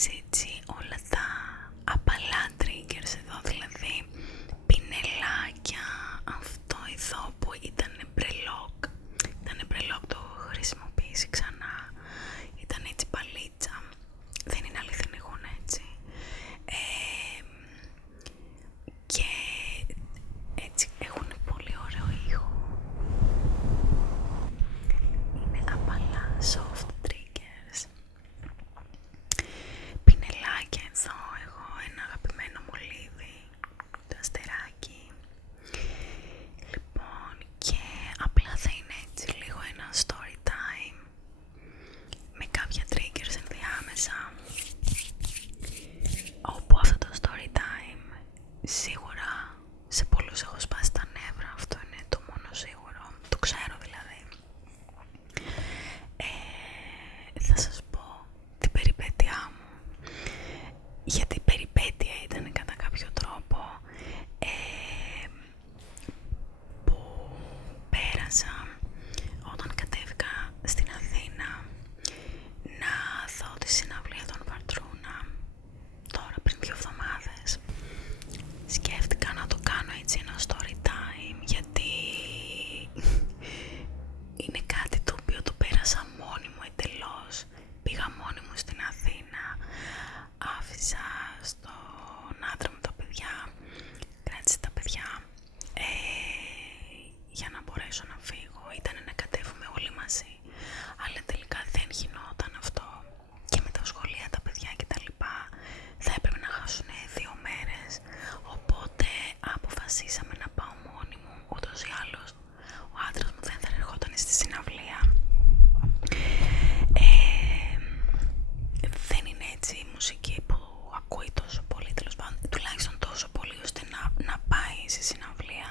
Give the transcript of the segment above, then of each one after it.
ανακαλύψει έτσι όλα τα απαλά triggers εδώ, δηλαδή πινελάκια, αυτό εδώ που ήταν μπρελόκ, το έχω χρησιμοποιήσει ξανά, ήταν έτσι παλίτσα, δεν είναι αληθινή γούνα έτσι, και έτσι έχουν πολύ ωραίο ήχο, είναι απαλά soft triggers. Πινελάκια εδώ, έχω ένα αγαπημένο μολύβι, το αστεράκι. Λοιπόν, και απλά θα είναι έτσι λίγο ένα story time με κάποια triggers ενδιάμεσα, όπου αυτό το story time σίγουρα σε πολλούς έχω σπάσει τα νεύρα, αυτό είναι το μόνο σίγουρο, το ξέρω δηλαδή. Θα σας πω την περιπέτειά μου, γιατί η περιπέτεια ήταν κατά κάποιο τρόπο που πέρασα όταν κατέβηκα στην Αθήνα να δω τη συναυλία των Βαρτρούνα τώρα πριν 2 εβδομάδες. Σκέφτηκα να το κάνω έτσι ένα story time, γιατί είναι κάτι το οποίο το πέρασα μόνη μου εντελώς. Πήγα μόνη μου στην Αθήνα, άφησα στον άντρα μου τα παιδιά, κράτησα τα παιδιά για να μπορέσω να φύγω. Ήταν να κατέβουμε όλοι μαζί, αλλά τελικά δεν γινόταν αυτό, και με τα σχολεία, τα παιδιά κτλ. Θα έπρεπε να χάσουν 2 μέρες, οπότε αποφασίσαμε να πάω μόνη μου. Ούτως ή άλλως ο άντρας μου δεν θα ερχόταν στη συναυλία. Δεν είναι έτσι η μουσική που ακούει τόσο πολύ, τέλος πάντων, τουλάχιστον τόσο πολύ ώστε να πάει στη συναυλία.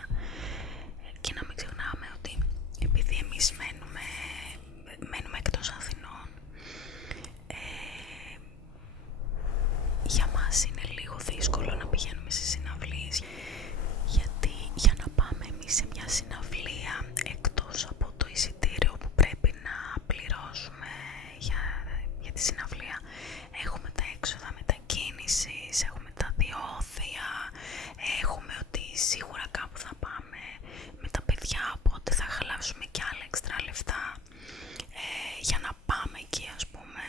Και να μην ξεχνάμε ότι επειδή εμείς μένουμε εκτός Αθηνών, για μας είναι λίγο δύσκολο να πηγαίνουμε στις συναυλίες, γιατί για να πάμε εμείς σε μια συναυλία, εκτός από το εισιτήριο που πρέπει να πληρώσουμε για τη συναυλία, έχουμε τα έξοδα μετακίνησης, έχουμε τα διόδια, έχουμε ότι σίγουρα κάπου θα πάμε με τα παιδιά, οπότε θα χαλάσουμε και άλλα έξτρα λεφτά για να πάμε εκεί, ας πούμε,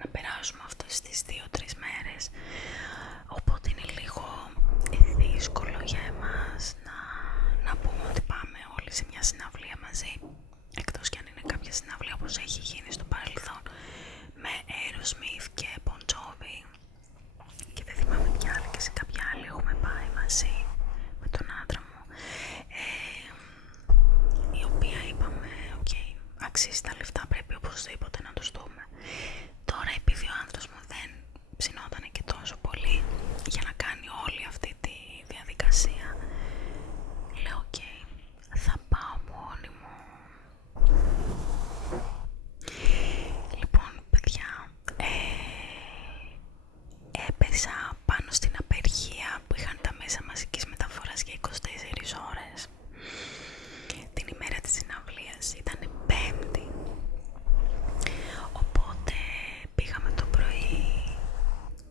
να περάσουμε αυτές τις 2-3 μέρες. Οπότε είναι λίγο δύσκολο για εμάς να πούμε ότι πάμε όλοι σε μια συναυλία μαζί, εκτός κι αν είναι κάποια συναυλία όπως έχει γίνει στο παρελθόν με Aerosmith και Bon Jovi, και δεν θυμάμαι ποια άλλη, και σε κάποια άλλη έχουμε πάει μαζί με τον άντρα μου, η οποία είπαμε ok, αξίζει τα λεφτά, πρέπει οπωσδήποτε να τους δούμε. Τώρα επειδή ο άντρας μου δεν ψινότανε και τόσο πολύ για να κάνει όλη αυτή τη διαδικασία, λέω ok, θα πάω μόνη μου. Λοιπόν παιδιά, έπεσα πάνω στην απεργία που είχαν τα μέσα μαζικής μεταφοράς για 24 ώρες. Την ημέρα της συναυλίας ήταν Πέμπτη, οπότε πήγαμε το πρωί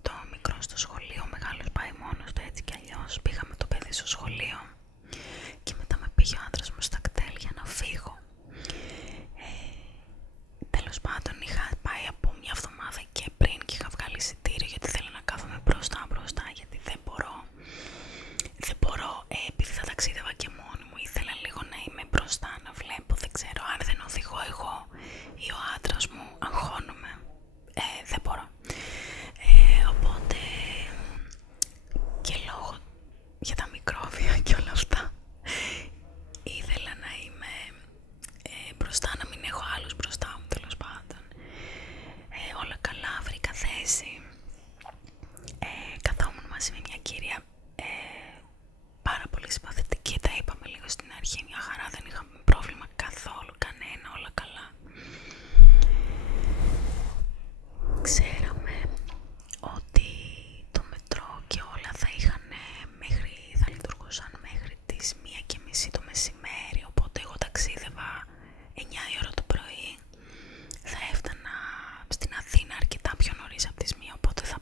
το μικρό στο σχολείο, ο μεγάλος πάει μόνος του έτσι κι αλλιώς. Πήγαμε το παιδί στο σχολείο και μετά με πήγε ο άντρας μου στα κτέλ για να φύγω. Τέλος πάντων, είχα πάει από 1 εβδομάδα και πριν και είχα βγάλει εισιτήριο, γιατί θέλω να κάθομαι μπροστά, γιατί δεν μπορώ, επειδή θα ταξίδευα και μόνη μου, ήθελα λίγο να είμαι μπροστά, να βλέπω, δεν ξέρω, αν δεν οδηγώ εγώ ή ο άντρας μου, αγχώνομαι, δεν μπορώ. Οπότε και λόγω για τα μικρόβια και όλα αυτά, ήθελα να είμαι μπροστά, να μην έχω άλλους μπροστά μου, τέλος πάντων. Όλα καλά, βρήκα θέση, καθόμουν μαζί με μια κυρία πάρα πολύ συμπαθητική, τα είπαμε λίγο στην αρχή, μια χαρά, δεν είχαμε πρόβλημα καθόλου, κανένα, όλα καλά. Ξέραμε ότι το μετρό και όλα θα λειτουργούσαν μέχρι τις 1:30 το μεσημέρι, οπότε εγώ ταξίδευα 9 η ώρα το πρωί, θα έφτανα στην Αθήνα αρκετά πιο νωρίς από τις 1, οπότε θα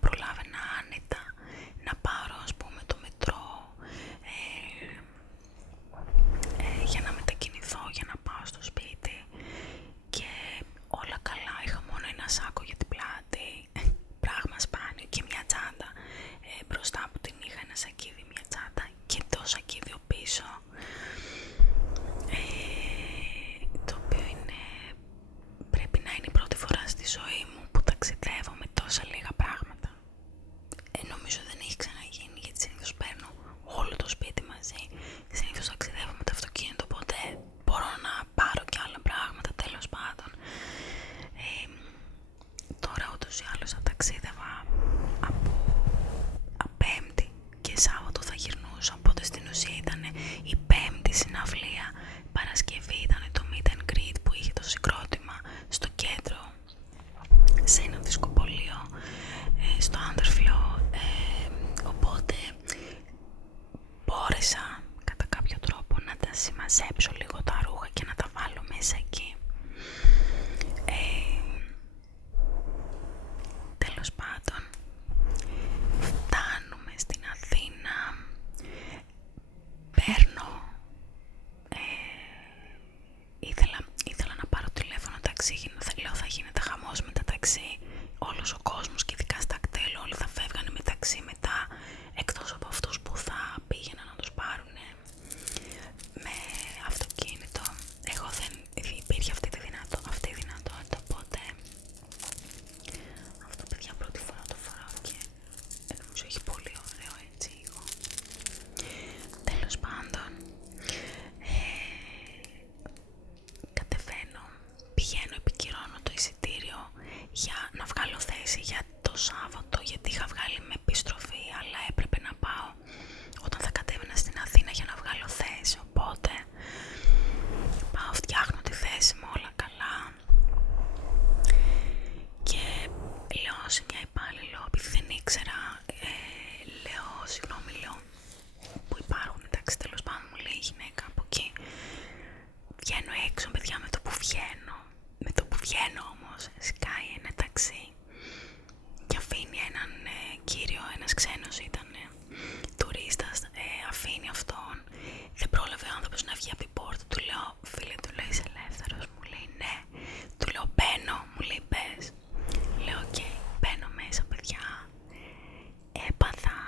μαζέψω λίγο τα ρούχα και να τα βάλω μέσα εκεί. Τέλος πάντων, φτάνουμε στην Αθήνα, παίρνω, ήθελα να πάρω τηλέφωνο ταξί, λέω θα γίνεται χαμός με τα ταξί, όλος ο κόσμος και ειδικά στα κτέλ όλοι θα φεύγανε με ταξί μετά, εκτός από αυτούς που θα πήγαιναν να τους πάρουν με αυτοκίνητο. Εγώ δεν υπήρχε αυτή η δυνατότητα, οπότε αυτό παιδιά πρώτη φορά το φοράω και νομίζω έχει πολύ ωραίο έτσι ήχο. Τέλος πάντων, κατεβαίνω, πηγαίνω, επικυρώνω το εισιτήριο για να βγάλω θέση για το Σάββατο, γιατί είχα βγάλει με επιστροφή, αλλά έπρεπε να πάω όταν θα κατέβαινα στην Αθήνα για να βγάλω θέση, οπότε πάω, φτιάχνω τη θέση μου, όλα καλά και λέω σε μια υπάλληλο, επειδή δεν ήξερα, λέω συγγνώμη, λέω που υπάρχουν, εντάξει, τέλος πάντων, μου λέει η γυναίκα από εκεί, βγαίνω έξω παιδιά, με το που βγαίνω όμως σκάει ένα ταξί και αφήνει έναν κύριο, ένας ξένος ήταν, τουρίστας, αφήνει αυτόν, δεν πρόλαβε ο άνθρωπος να βγει από την πόρτα, του λέω φίλε, του λέω είσαι ελεύθερος, μου λέει ναι, του λέω μπαίνω, μου λέει πες, λέω οκ, μπαίνω μέσα παιδιά, έπαθα,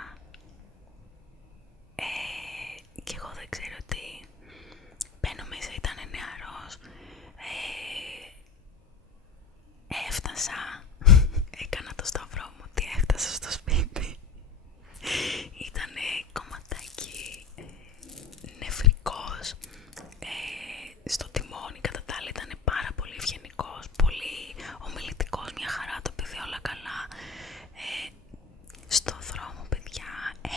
και εγώ δεν ξέρω τι, μπαίνω μέσα, ήταν νεαρός, έφτασα, έκανα το σταυρό μου ότι έφτασα στο σπίτι, ήτανε κομματάκι νεφρικός, στο τιμόνι, κατά τα άλλα ήταν πάρα πολύ ευγενικός, πολύ ομιλητικός, μια χαρά το παιδί, όλα καλά. Στο δρόμο παιδιά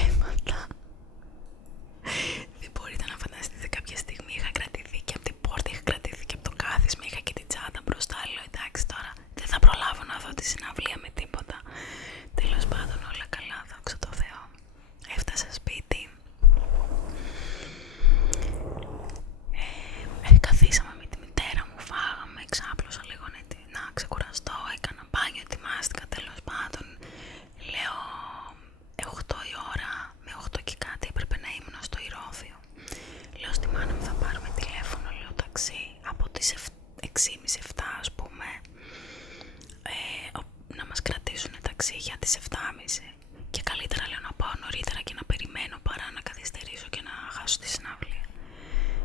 έμαθα, δεν μπορείτε να φανταστείτε, κάποια στιγμή είχα κρατηθεί και από την πόρτα, είχα κρατηθεί και από το κάθισμα, είχα και την τσάντα μπροστά, λέω εντάξει τώρα δεν θα προλάβω να δω τη συναυλία με τίποτα. Τέλος πάντων όλα καλά, δόξα τω Θεώ. Έφτασα σπίτι, καθίσαμε με τη μητέρα μου, φάγαμε, ξάπλωσα λίγο να ξεκουραστώ, έκανα μπάνιο, ετοιμάστηκα, τέλος πάντων λέω 8 η ώρα, με 8 και κάτι έπρεπε να ήμουν στο Ηρώδειο. Λέω στη μάνα μου θα πάρουμε τηλέφωνο, λέω ταξί από τις 6:30-7 ας πούμε, να μας κρατήσουν ταξί για τις 7:30 και καλύτερα λέω να πάω νωρίτερα και να περιμένω παρά να καθυστερήσω και να χάσω τη συναυλία.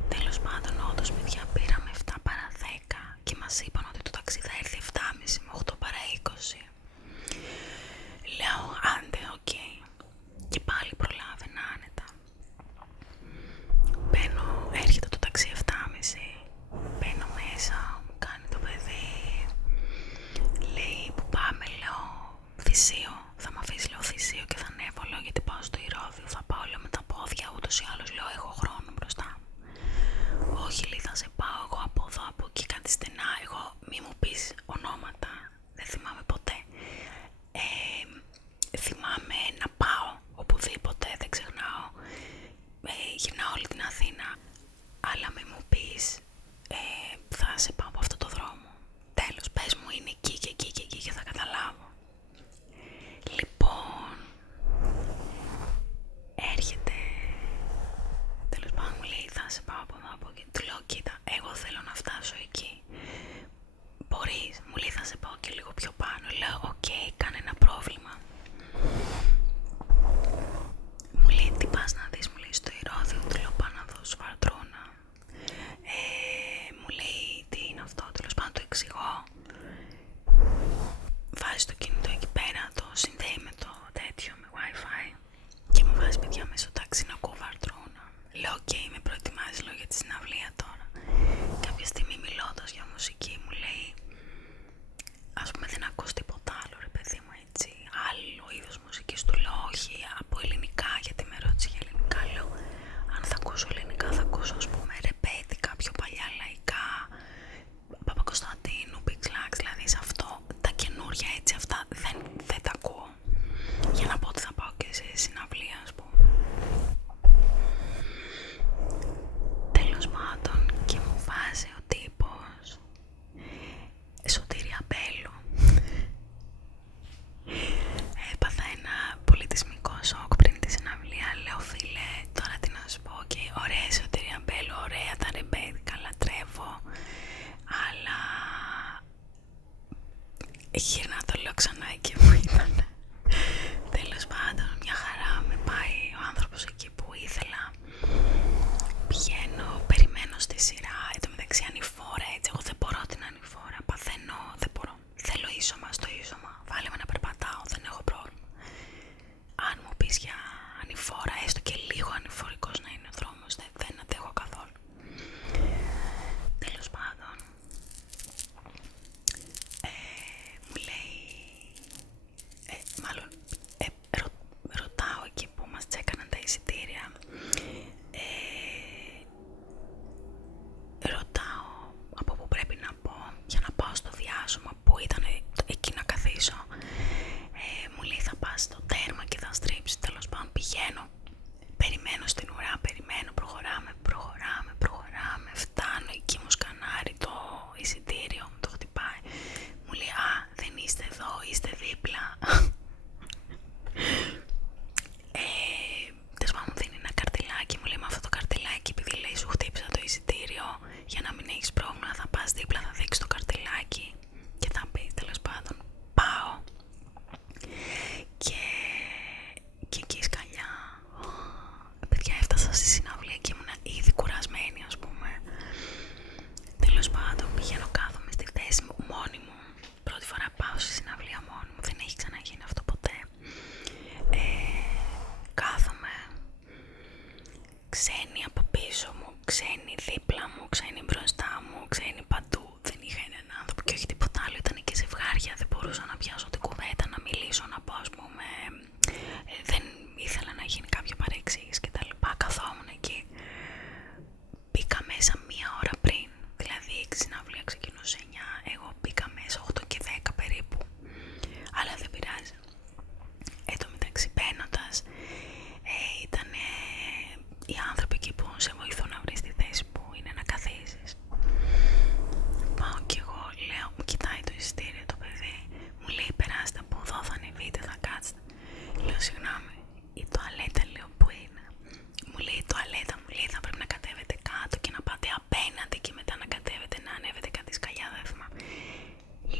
Τέλος πάντων όντως παιδιά πήραμε 7 παρά 10 και μας είπαν ότι το ταξί θα έρθει 7:30 με 8 παρά 20. Λέω άντε οκ, και πάλι προλάβαινα άνετα. Μπαίνω, έρχεται το ταξί 7:30, μπαίνω μέσα, μου κάνει το παιδί, λέει που πάμε, λέω Θησίο, θα μ' αφήσει λέω Θησίο και θα ανέβω, λέω γιατί πάω στο Ηρώδειο, θα πάω λέω με τα πόδια, ούτως ή άλλως λέω έχω χρόνο μπροστά μου. Όχι λέει θα σε πάω εγώ από εδώ, από εκεί, κάτι στενά, εγώ μη μου πεις ονόματα, δεν θυμάμαι ποτέ. Θυμάμαι να πάω οπουδήποτε, δεν ξεχνάω, γυρνάω όλη την Αθήνα, αλλά μη μου πεις θα σε πάω από αυτό το δρόμο. Τέλος, πες μου είναι εκεί και εκεί και εκεί και θα καταλάβω. Λοιπόν, έρχεται, τέλος πάντων μου λέει θα σε πάω από εδώ, από εκεί. Του λέω κοίτα, εγώ θέλω να φτάσω εκεί. Μπορείς, μου λέει θα σε πάω και λίγο πιο πάνω. Λέω οκ, κανένα πρόβλημα. Μου λέει τι πας να δεις, μου λέει στο Ηρώδειο. Του λέω πάω να δω Σβαρδρούνα. Μου λέει τι είναι αυτό, τέλος πάντων του εξηγώ. Βάζει το κινητό εκεί πέρα, το συνδέει με το τέτοιο, με wifi και μου βάζει παιδιά μέσα στο ταξί να ακούω Βαρδρούνα. Λέω οκ, με προετοιμάζει λέω για τη συναυλία τώρα. Κάποια στιγμή μιλώντας για μουσική μου λέει ας πούμε δεν ακούς τίποτα άλλο ρε παιδί μου έτσι, άλλο είδος μουσικής. Του λέω όχι, από ελληνικά, γιατί με ρώτησε για ελληνικά. Λέω αν θα ακούσω ελληνικά θα ακούσω ας πούμε ρεπέτικα, πιο παλιά λαϊκά, Παπακοσταντίνου, Big Slacks, δηλαδή σε αυτό τα καινούρια έτσι αυτά δεν τα ακούω, για να πω ότι θα πάω και σε συναυλία ας πούμε. Τέλος πάντων πεις για ανηφόρα, έστω και λίγο ανηφορικός να είναι ο δρόμος, δεν αντέχω καθόλου. Τέλος πάντων, μου λέει, μάλλον ρωτάω εκεί που μας τσέκαναν τα εισιτήρια, ρωτάω από πού πρέπει να πω για να πάω στο διάσωμα που ήταν εκεί να καθίσω. Μου λέει θα πας στο τέρμα και θα στρίψεις. Τέλος πάντων πηγαίνω, περιμένω στην ουρά, προχωράμε, φτάνω εκεί, μου σκανάρει το εισιτήριο, μου το χτυπάει, μου λέει α, δεν είστε εδώ, είστε δίπλα. Τέλος πάντων μου δίνει ένα καρτελάκι, μου λέει με αυτό το καρτελάκι, επειδή λέει σου χτύπησα το εισιτήριο, για να μην έχεις πρόβλημα θα πας δίπλα, θα δείξεις το καρτελάκι και θα πεις. Τέλος πάντων πάω και εκεί σκαλιά, παιδιά, έφτασα στη συναυλία και ήμουν ήδη κουρασμένη, ας πούμε. Τέλος πάντων πηγαίνω, κάθομαι στη θέση μου μόνη μου, πρώτη φορά πάω στη συναυλία μόνη μου, δεν έχει ξαναγίνει αυτό ποτέ. Κάθομαι, ξένοι από πίσω μου, ξένοι δίπλα μου, ξένοι μπροστά μου, ξένοι παντού. Δεν είχα έναν άνθρωπο και όχι τίποτα άλλο, ήταν και ζευγάρια, δεν μπορούσα να πιάσω την κουβέντα, να μιλήσω, να πω, ας πούμε, δεν ήθελα να γίνει κάποια παρεξήγηση και τα λοιπά. Καθόμουν εκεί, μπήκα μέσα μία ώρα πριν, δηλαδή η συναυλία ξεκινούσε 9, εγώ μπήκα μέσα 8 και 10 περίπου, αλλά δεν πειράζει. Εν τω μεταξύ μπαίνοντας, ήταν οι άνθρωποι εκεί που σε βοηθούν να βρεις τη θέση που είναι να καθίσεις. Πάω κι εγώ, λέω, μου κοιτάει το εισιτήριο το παιδί, μου λέει περάστε από εδώ, θα ανεβείτε, θα κάτσετε. Λέω συγγνώμη, η τουαλέτα, λέω, πού είναι? Μου λέει η τουαλέτα, μου λέει θα πρέπει να κατέβετε κάτω και να πάτε απέναντι και μετά να κατέβετε, να ανέβετε κάτι σκαλιά, δεν θυμάμαι.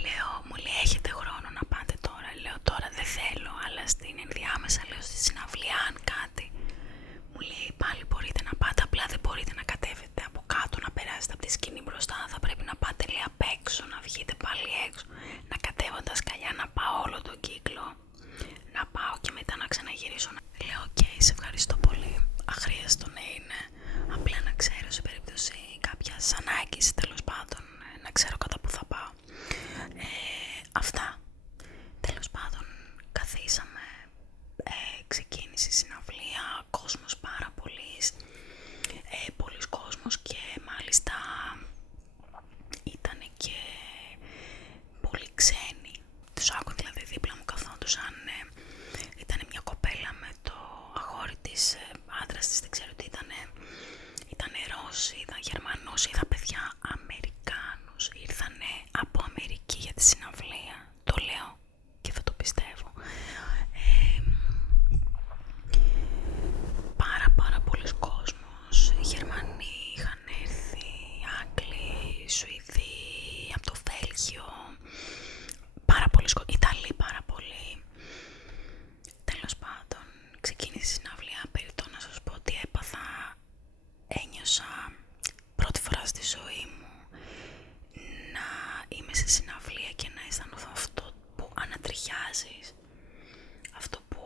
Λέω, μου λέει έχετε χρόνο να πάτε τώρα? Λέω τώρα δεν θέλω, αλλά στην ενδιάμεσα, λέω, στη συναυλία αν κάτι. Μου λέει πάλι μπορείτε να πάτε, απλά δεν μπορείτε να κατέβετε από κάτω, να περάσετε από τη σκηνή μπροστά, θα πρέπει να πάτε, λέει, απ' έξω, να βγείτε πάλι έξω, να κατέβω τα σκαλιά, να πάω όλο τον κύκλο, να πάω και μετά να ξαναγυρίσω. Λέω οκ, σε ευχαριστώ πολύ, αχρίαστο να είναι, απλά να ξέρω σε περίπτωση κάποιας ανάγκης, τέλος πάντων, να ξέρω κατά που θα πάω. Αυτά. Τέλος πάντων καθίσαμε, ξεκίνησε η συναυλία, κόσμος πάρα πολύς, πολλής κόσμος και μάλιστα ήταν και πολύ ξένοι. Τους άκου δηλαδή δίπλα μου καθόντουσαν, ήταν μια κοπέλα με το αγόρι της, άντρας της, δεν ξέρω τι ήτανε, ήτανε Ρώσοι, ήταν Γερμανούς, είδα παιδιά Αμερικάνους, ήρθανε από Αμερική για τη συναυλία, το λέω και θα το πιστεύω. Πάρα πολλοί κόσμος, οι Γερμανοί είχαν έρθει, Άγγλοι, Σουηδοί, από το Βέλγιο, πάρα πολλοί κόσμος, Ιταλοί πάρα πολλοί. Τέλος πάντων, ξεκίνησε η συναυλία, περιττό να σας πω ότι ένιωσα πρώτη φορά στη ζωή μου να είμαι σε συναυλία και να αισθανθώ αυτό που ανατριχιάζεις, αυτό που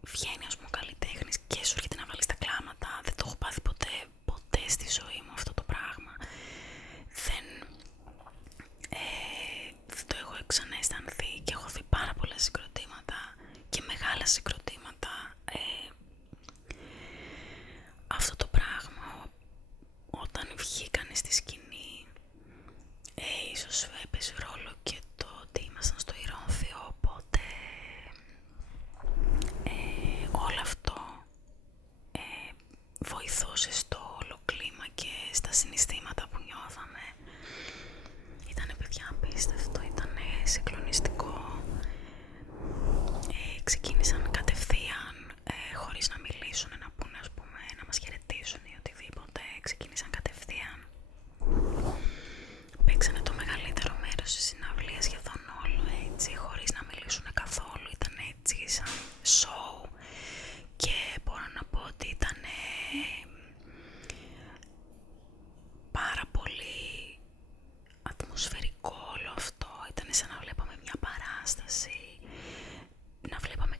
βγαίνει, ας πούμε, καλλιτέχνης και σου έρχεται να βάλεις τα κλάματα. Δεν το έχω πάθει ποτέ στη ζωή μου αυτό το πράγμα. Δεν το έχω ξανααισθανθεί και έχω δει πάρα πολλά συγκροτήματα και μεγάλα συγκροτήματα. Αυτό το πράγμα όταν βγήκανε στη σκηνή, ίσως έπαιζε ρόλο και το ότι ήμασταν στο Ηρώμφιο, οπότε όλο αυτό βοηθούσε στο όλο κλίμα και στα συναισθήματα που νιώθαμε. Ήτανε παιδιά απίστευτο, ήτανε συγκλονιστικό. Ξεκίνησαν κατευθείαν, χωρίς να μιλήσουν, να πούνε, ας πούμε, να μας χαιρετήσουν ή οτιδήποτε, ξεκίνησαν κατευθείαν. Παίξανε το μεγαλύτερο μέρος της συναυλίας, σχεδόν όλο έτσι, χωρίς να μιλήσουν καθόλου, ήταν έτσι σαν show και μπορώ να πω ότι ήταν πάρα πολύ ατμοσφαιρικό όλο αυτό, ήταν σαν να βλέπαμε μια παράσταση, να βλέπαμε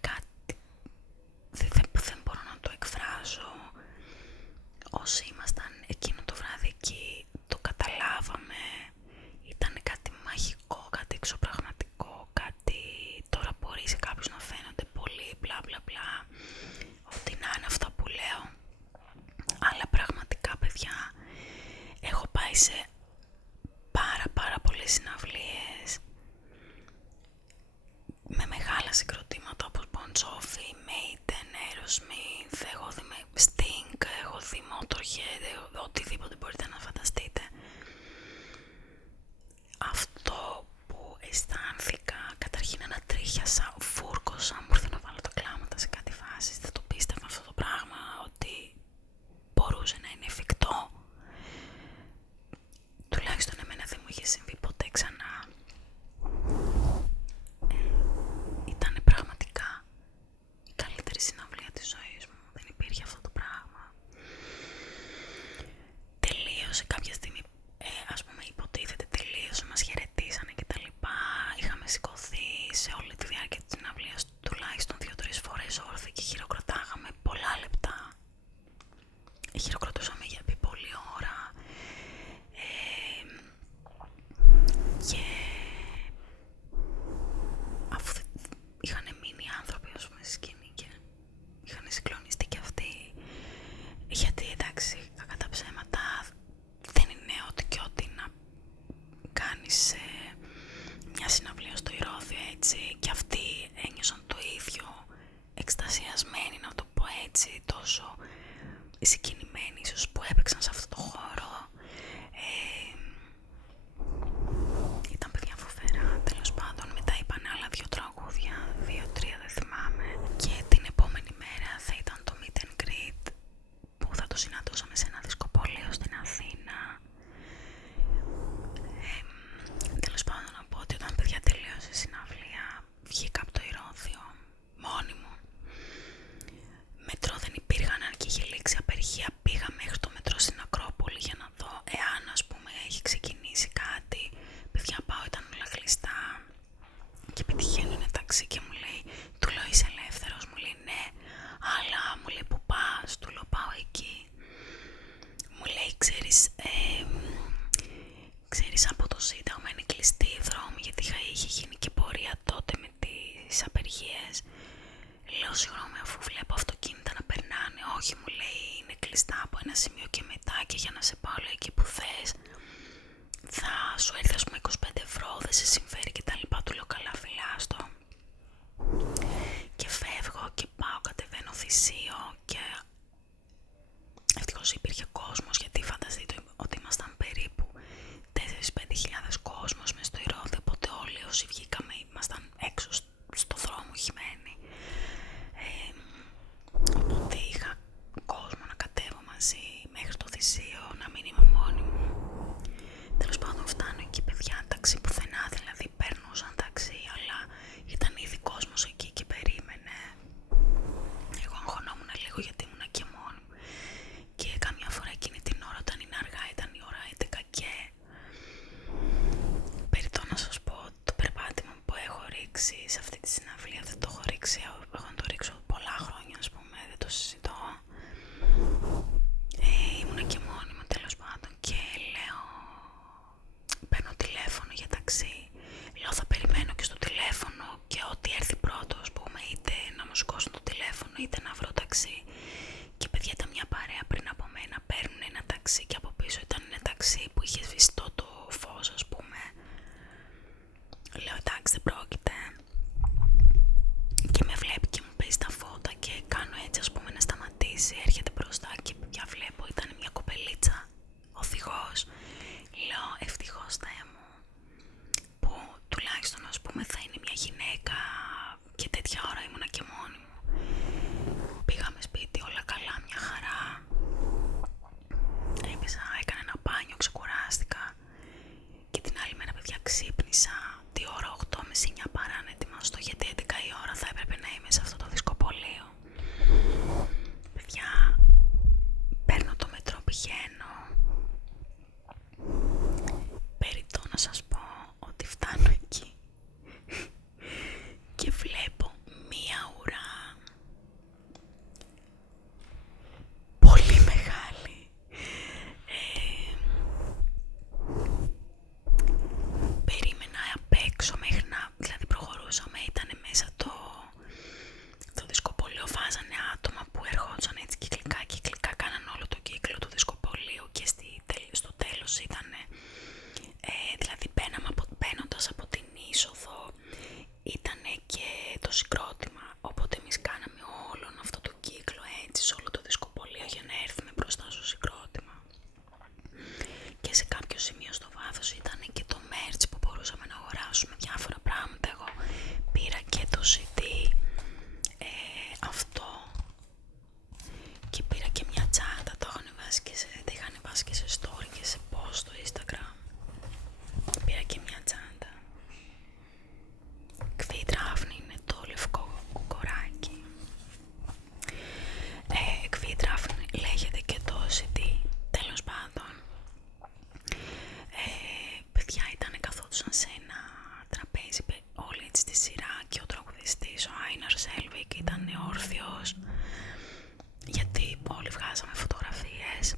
λέω συγγνώμη, αφού βλέπω αυτοκίνητα να περνάνε. Όχι, μου λέει, είναι κλειστά από ένα σημείο και μετά, και για να σε πάω λέει εκεί που θες θα σου έρθει ας πούμε 25€, δεν σε συμφέρει και τα λοιπά. Του λέω καλά, φυλάστο. Και φεύγω και πάω, κατεβαίνω Θησίο και ευτυχώς υπήρχε κόσμος, γιατί φανταστείτε ότι ήμασταν περίπου 4-5 χιλιάδες κόσμος μες στο Ηρώδη, οπότε όλοι όσοι βγήκαμε ήμασταν έξω στο δρόμο χυμένοι. Οπότε είχα κόσμο να κατέβω μαζί μέχρι το Θησίο, να μην είμαι μόνη μου. Τέλος πάντων φτάνω εκεί παιδιά, ταξί πουθενά, δηλαδή παίρνουσαν ταξί, αλλά ήταν ήδη κόσμος εκεί και περίμενε. Εγώ αγχωνόμουν λίγο γιατί ήμουνα και μόνη μου, και καμιά φορά εκείνη την ώρα όταν είναι αργά, ήταν η ώρα 11 και περιττό να σας πω, το περπάτημα που έχω ρίξει σε αυτή τη συναυλία δεν το έχω ρίξει, έχω να το ρίξω πολλά χρόνια ας πούμε, δεν το συζητώ. Ήμουνα και μόνη μου τέλος πάντων και λέω, παίρνω τηλέφωνο για ταξί, λέω θα περιμένω και στο τηλέφωνο και ό,τι έρθει πρώτο ας πούμε, είτε να μου σηκώσουν το τηλέφωνο είτε να βρω ταξί. Και παιδιά ήταν μια παρέα πριν από μένα, παίρνουν ένα ταξί και από πίσω ήταν ένα ταξί που είχε σβηστό το φως ας πούμε. Λέω εντάξει δεν πρόκειται, και με βλέπει και μου παίζει τα φώτα και κάνω έτσι ας πούμε να σταματήσει, έρχεται μπροστά και πια βλέπω ήταν μια κοπελίτσα οδηγός. Λέω ευτυχώς Θεέ μου που τουλάχιστον ας πούμε θα είναι μια γυναίκα, και τέτοια ώρα ήμουνα και μόνη μου. Πήγαμε σπίτι, όλα καλά, μια χαρά. Έπαιζα, έκανα ένα μπάνιο, ξεκουράστηκα και την άλλη μέρα παιδιά ξύπνησα τη ώρα 8:30-9 παρά να ετοιμαστώ, γιατί 11 η ώρα θα έπρεπε να είμαι σε αυτό το δισκοπωλείο. Παιδιά, παίρνω το μετρό, πηγαίνω. Περιττό να σας πω ότι φτάνω εκεί και βλέπω μία ουρά πολύ μεγάλη. Περίμενα απ' έξω μέχρι να, δηλαδή προχωρούσαμε, ήταν μέσα το δισκοπωλείο, βάζανε άτομα που ερχόντουσαν έτσι κυκλικά, κάναν όλο το κύκλο του δισκοπωλείου και στο τέλος ήταν, δηλαδή μπαίνοντας από την είσοδο ήταν και το συγκρότημα, οπότε εμείς κάναμε όλο αυτό το κύκλο έτσι σε όλο το δισκοπωλείο για να έρθουμε μπροστά στο συγκρότημα. Και σε κάποιο σημείο στο βάθος ήταν και το merch που μπορούσαμε να αγοράσουμε διάφορα πράγματα. Εγώ πήρα και το CD αυτό και πήρα και μια τσάντα, τα είχαν βάσει και σε story και σε post στο Instagram. Πήρα και μια τσάντα. Κβίτραφν είναι το λευκό κοράκι. Κβίτραφν λέγεται και το CD. Τέλος πάντων, παιδιά καθόντουσαν σε ένα τραπέζι όλοι έτσι στη σειρά και ο τραγουδιστής, ο Άιναρ Σέλβικ, ήταν όρθιος, γιατί όλοι βγάζαμε φωτογραφίες.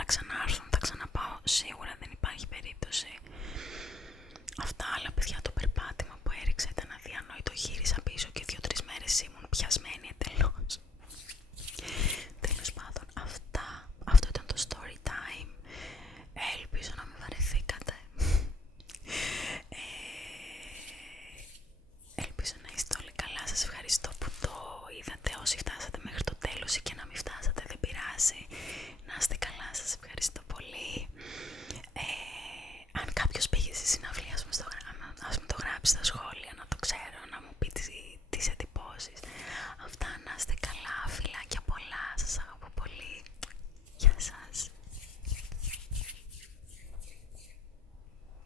να ξανάρθουν, θα ξαναπάω, σίγουρα δεν υπάρχει περίπτωση. Αυτά, άλλα παιδιά, το περπάτημα που έριξα ήταν αδιανόητο. Γύρισα πίσω και 2-3 μέρες ήμουν πιασμένη εντελώς.